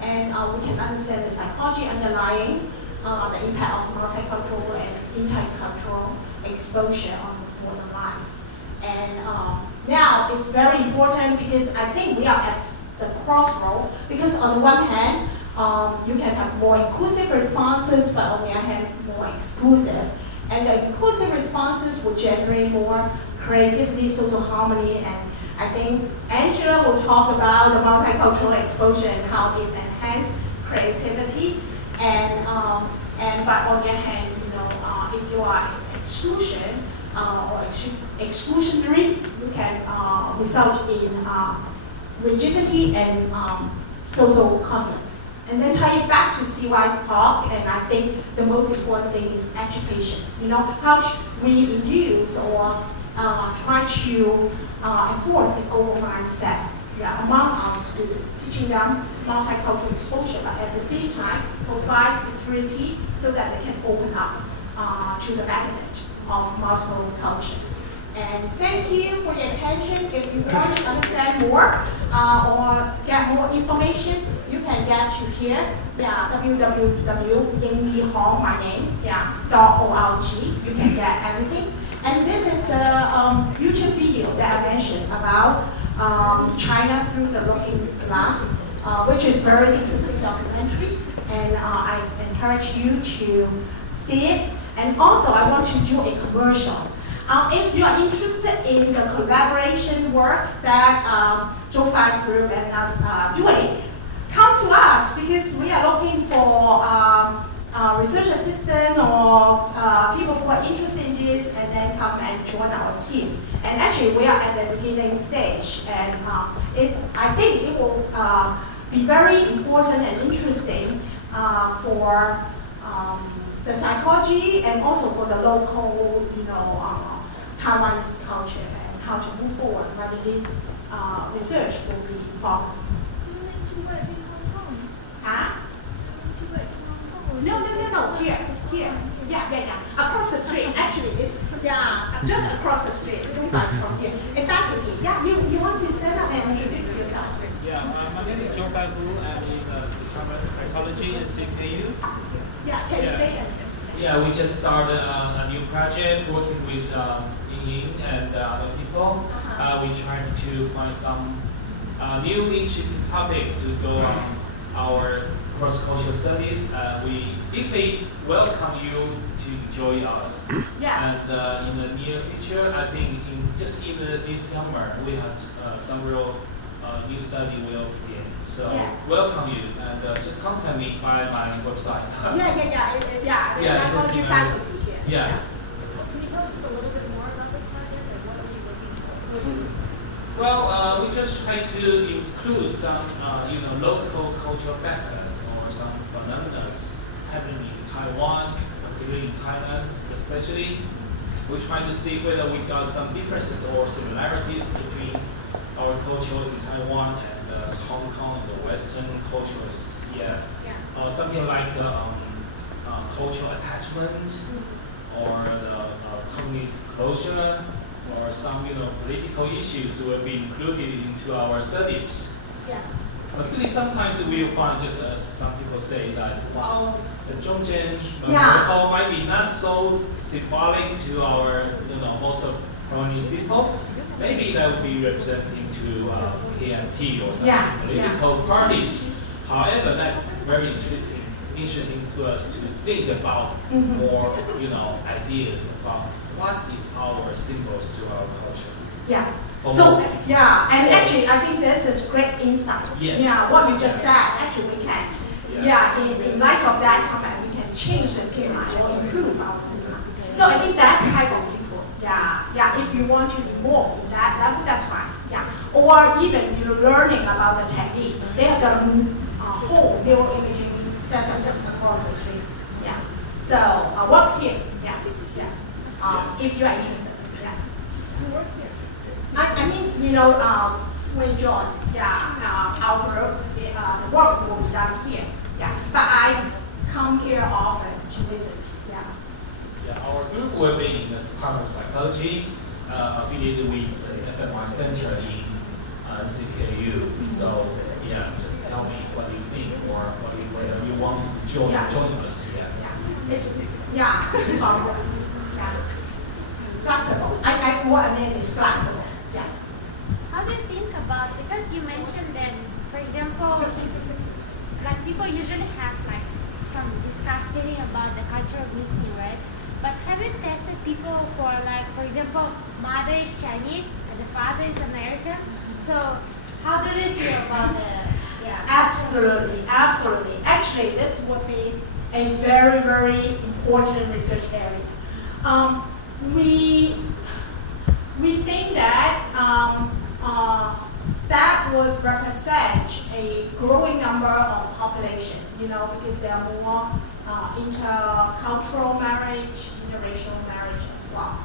and we can understand the psychology underlying the impact of multicultural and intercultural exposure on modern life. And now it's very important because I think we are at the crossroad, because on the one hand, you can have more inclusive responses, but on the other hand, more exclusive. And the inclusive responses will generate more creativity, social harmony, and I think Angela will talk about the multicultural exposure and how it enhances creativity. And but on the other hand, if you are exclusion or exclusionary, you can result in rigidity and social conflicts. And then tie it back to CY's talk, and I think the most important thing is education. How we induce or try to enforce the global mindset among our students, teaching them multicultural exposure, but at the same time provide security so that they can open up to the benefit of multiple culture. And thank you for your attention. If you want to understand more or get more information, you can get to here, www.YING, my name, .org. You can get everything. And this is the YouTube video that I mentioned about China through the looking glass, which is very interesting documentary. And I encourage you to see it. And also, I want to do a commercial. If you are interested in the collaboration work that DAY3's group and us are doing, come to us because we are looking for research assistant or people who are interested in this, and then come and join our team. And actually, we are at the beginning stage, and I think it will be very important and interesting for the psychology and also for the local, Taiwanese culture and how to move forward. But this research will be informative. You meant to work in Hong Kong? Huh? You meant to work in Hong Kong? Or No. Here. Yeah. Across the street. Actually, it's just across the street. Don't pass from here. A faculty. Yeah, you want to stand up and introduce yourself? Yeah, my name is John Hu. I'm in the Department of Psychology at CKU. Yeah, can you say that? Yeah, we just started a new project working with YING and other people. We tried to find some new interesting topics to go on our cross-cultural studies. We deeply welcome you to join us. Yeah. And in the near future, I think in this summer, we have some real new study will begin. So welcome you, and just contact me by my website. Yeah. Psychology faculty here. Yeah. Can you tell us a little bit more about this project and what are you looking for? Well, we just try to include some, local cultural factors or some phenomena happening in Taiwan, particularly in Thailand, especially. We try to see whether we got some differences or similarities between our culture in Taiwan and Hong Kong and the Western cultures. Something like cultural attachment, or the cognitive closure, or some political issues will be included into our studies. Yeah. Particularly sometimes we will find just as some people say that, wow, the Zhongjian might be not so symbolic to our, most of Taiwanese people. Maybe that would be representing to KMT or some political parties. However, that's very interesting to us to think about more, ideas about what is our symbols to our culture. Yeah. And actually, I think this is great insight. Yes. Yeah, what you just said, actually we can. In light of that comment, we can change the schema or improve our schema. So I think that type of people, if you want to involve in that level, that's fine. Yeah. Or even learning about the technique. They have done whole neural imaging center just across the street. Yeah. So work here. If you are interested. Yeah. You work here? I mean, when you join, our group, the work will be done here. Yeah. But I come here often to visit. Yeah, our group will be in the Department of Psychology, affiliated with the FMI Center in CKU. So, just tell me what you think or whether you want to join us. Flexible. What I mean is flexible. Yeah. How do you think about, because you mentioned that, for example, people usually have some feeling about the culture of mixing, right? But have you tested people who are for example, mother is Chinese and the father is American? So how do they feel about it? Yeah. Absolutely. Actually, this would be a very, very important research area. We think that that would represent a growing number of population, because there are more intercultural marriage, interracial marriage as well.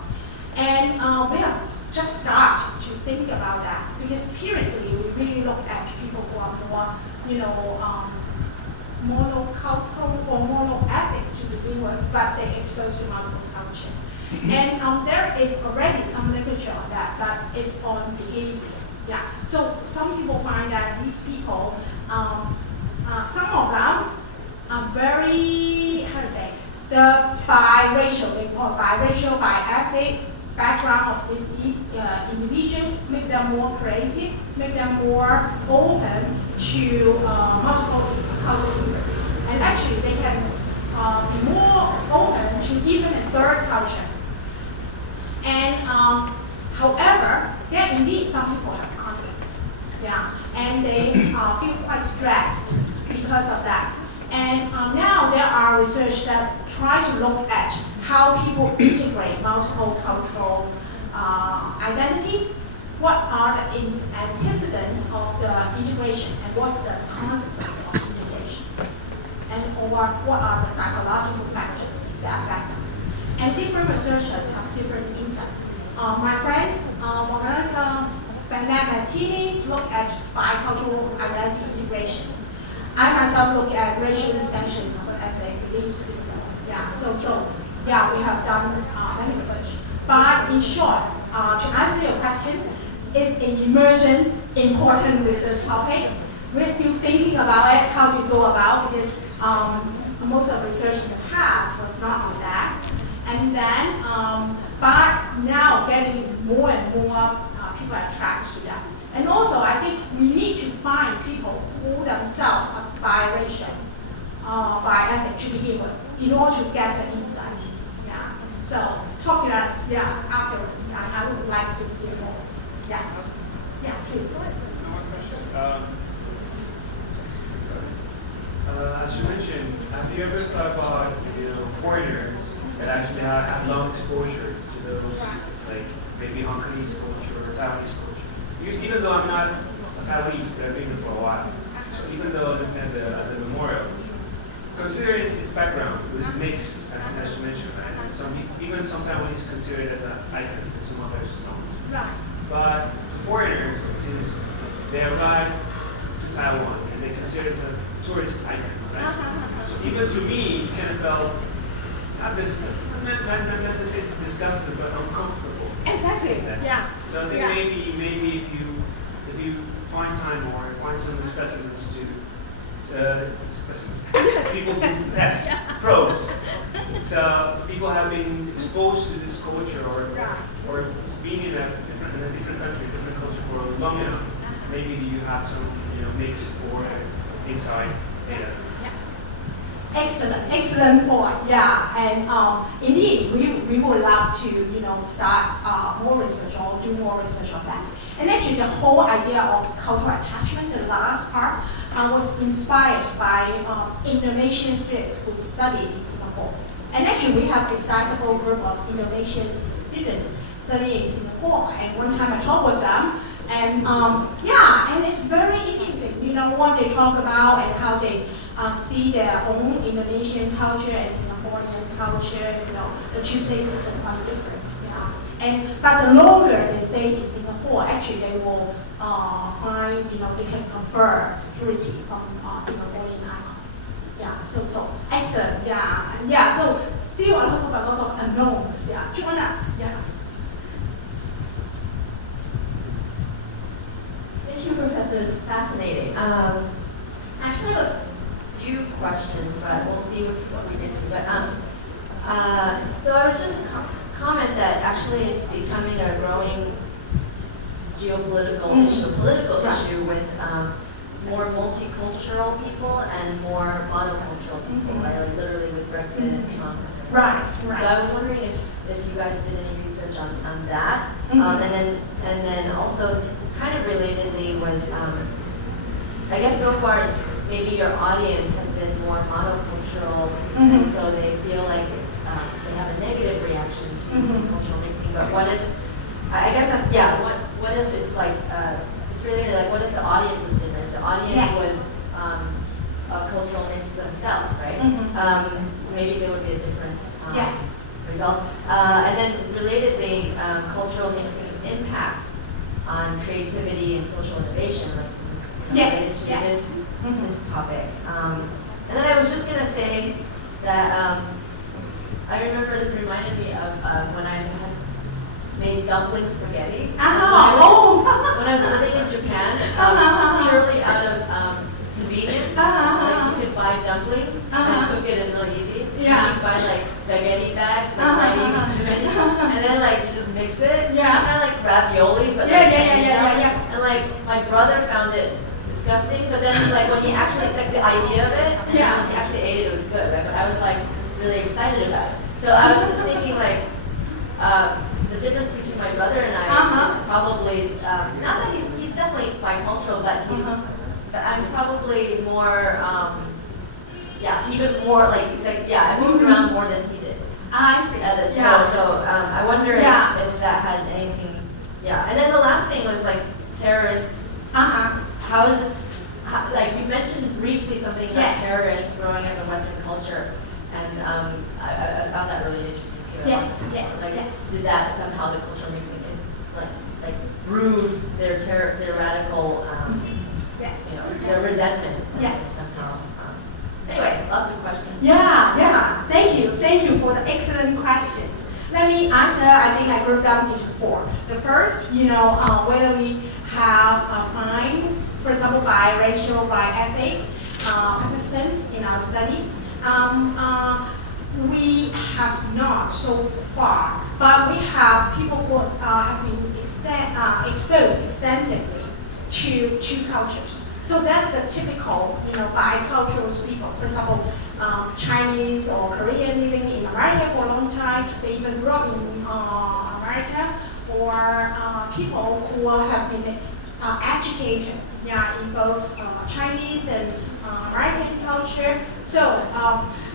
And we have just started to think about that, because previously we really look at people who are more, monocultural or monoethnics to begin with, but they exposed to multiple culture. And there is already some literature on that, but it's on behavior. Yeah. So some people find that these people, some of them are very, how to say, the biracial, they call it biracial, bi-ethnic background of these individuals make them more creative, make them more open to multiple cultural interests. And actually they can be more open to even a third culture. And however, there indeed some people have conflicts, yeah, and they feel quite stressed because of that. And now there are research that try to look at how people integrate multiple cultural identity. What are the antecedents of the integration, and what's the consequence of integration, and or what are the psychological factors that affect them? And different researchers have different insights. My friend Monica Martinez look at bicultural identity integration. I myself look at racial essentialism as a belief system. Yeah, so yeah, we have done many research. But in short, to answer your question, it's an emergent, important research topic. We're still thinking about it, how to go about, because most of the research in the past was not on that. And then, but now getting more and more people attracted to that. And also, I think we need to find people who themselves are biracial, bi-ethnic to begin with, in order to get the insights. Yeah. So talk to us, yeah, afterwards. I would like to hear more. Yeah. Yeah, please. As you mentioned, have you ever thought about foreigners that actually have long exposure to those, like maybe Hongkongese culture or Taiwanese culture? Because even though I'm not a Taiwanese, but I've been here for a while, so even though at the memorial, considering its background, it was mixed, as you mentioned, right? Even some Taiwanese consider it as an icon, and some others don't. Right. But the foreigners, since they arrived to Taiwan and they consider it as a tourist icon, right? So even to me, it kind of felt not to say disgusted, but uncomfortable. Exactly. Yeah. So I think maybe if you find time or find some specimens people to test probes. So people have been exposed to this culture or being in a different country, different culture for long enough. Maybe you have some mixed or inside data. Excellent point. Yeah, and indeed, we would love to start more research or do more research on that. And actually, the whole idea of cultural attachment, the last part, was inspired by Indonesian students who studied in Singapore. And actually, we have a sizable group of Indonesian students studying in Singapore. And one time I talked with them, and and it's very interesting. What they talk about and how they see their own Indonesian culture and Singaporean culture. The two places are quite different. Yeah. But the longer they stay in Singapore, actually they will find they can confer security from Singaporean icons. Yeah. So excellent. Yeah. So still a lot of unknowns. Yeah. Join us. Yeah. Thank you, Professor. It's fascinating. Actually, I have a few questions, but we'll see what we get to. But so I was just comment that actually it's becoming a growing geopolitical issue, political issue with more multicultural people and more monocultural people, right? Like literally with Brexit and Trump. Right. So I was wondering if you guys did any research on that, and then also kind of relatedly was I guess so far maybe your audience has been more monocultural, and so they feel like it's they have a negative reaction to cultural mixing. But what if what if it's like it's really like what if the audience is different? The audience was a cultural mix themselves, right? Maybe there would be a different result. And then relatedly, cultural mixing's impact on creativity creativity and social innovation, like Yes, related to yes. this topic. And then I was just gonna say that I remember this reminded me of when I had made dumpling spaghetti. When I was living in Japan, purely out of convenience, like you could buy dumplings and cook it is really easy. Yeah. You can buy like spaghetti bags, like and then like you just mix it. Yeah. Kind of like ravioli, but Yeah, like yeah, Chinese yeah, style. yeah, yeah. And like my brother found it disgusting, but then like when he actually like the idea of it, and then when he actually ate it, it was good, right? But I was like really excited about it. So I was just thinking like the difference between my brother and I is probably not that he's definitely bicultural, but but I'm probably more even more like he's like I moved around more than he did. I see. So I wonder if that had anything. Yeah, and then the last thing was like terrorists. How is this? Like you mentioned briefly something about terrorists growing up in Western culture, and I found that really interesting too. Yes. Did that somehow the culture mixing in, like brewed their radical, their resentment, somehow. Anyway, lots of questions. Yeah. Thank you for the excellent questions. Let me answer. I think I broke down into 4. The first, whether we have fine, for example, by racial, by ethnic participants in our study. We have not so far, but we have people who have been exposed extensively to 2 cultures. So that's the typical, bicultural people. For example, Chinese or Korean living in America for a long time. They even grew up in America, or people who have been educated, in both Chinese and American culture. So,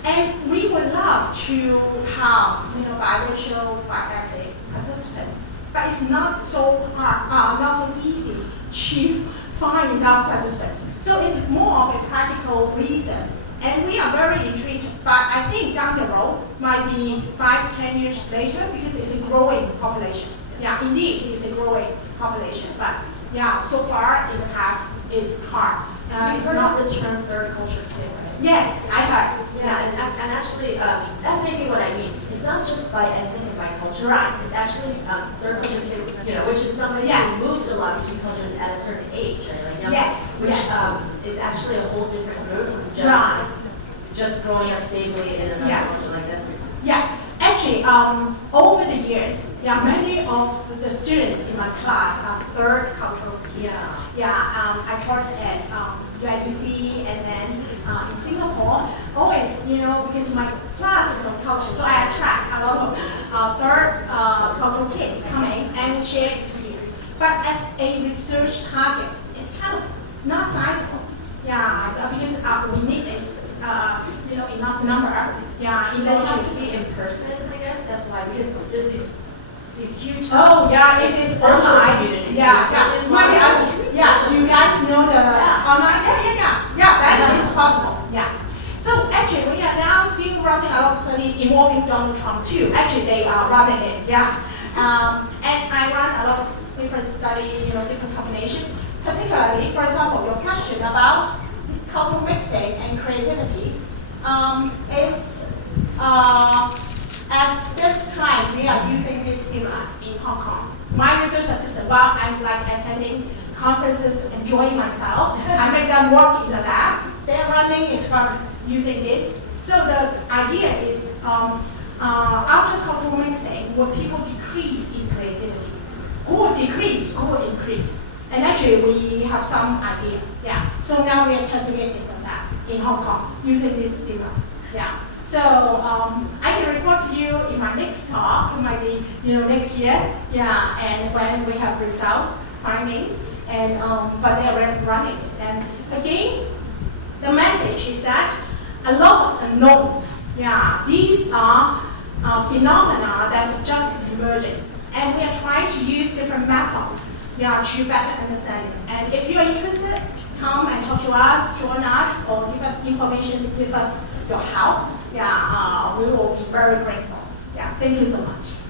and we would love to have, biracial, bi-ethnic participants, but it's not so hard, not so easy to find enough participants. So it's more of a practical reason. And we are very intrigued, but I think down the road might be 5 to 10 years later, because it's a growing population. Yeah, indeed, it's a growing population, but so far in the past, it's hard. It's not the term third culture too, right? Yes, I heard. And actually, that's maybe what I mean. It's not just by ethnic and by culture. Right. It's actually third culture too, which is somebody who moved a lot between cultures at a certain age, right? Like which is actually a whole different group from just growing up stably in another culture. Like that's. Yeah. Actually, over the years, many of the students in my class are third cultural kids. I taught at UIUC and then in Singapore. Always, because my class is on culture, so I attract a lot of third cultural kids coming and share experience. But as a research target, it's kind of not sizable. Because we need this. Enough number. They have to be in person, I guess. That's why, because there's these huge. It is online. Community. Do you guys know the online? That is possible. So actually, we are now still running a lot of study involving Donald Trump too. Actually, they are running it. And I run a lot of different study, different combination. Particularly, for example, your question about cultural mixing and creativity is at this time we are using this schema in Hong Kong. My research assistant, while I'm attending conferences, enjoying myself, I make them work in the lab. They're running experiments using this. So the idea is after cultural mixing, will people decrease in creativity? Who will decrease? Who will increase? And actually, we have some idea. So now we are testing it in Hong Kong using this schema. So I can report to you in my next talk. It might be next year. And when we have results, findings, and but they are running. And again, the message is that a lot of unknowns. These are phenomena that's just emerging, and we are trying to use different methods. To better understand it. And if you are interested, come and talk to us, join us, or give us information, give us your help. We will be very grateful. Thank you so much.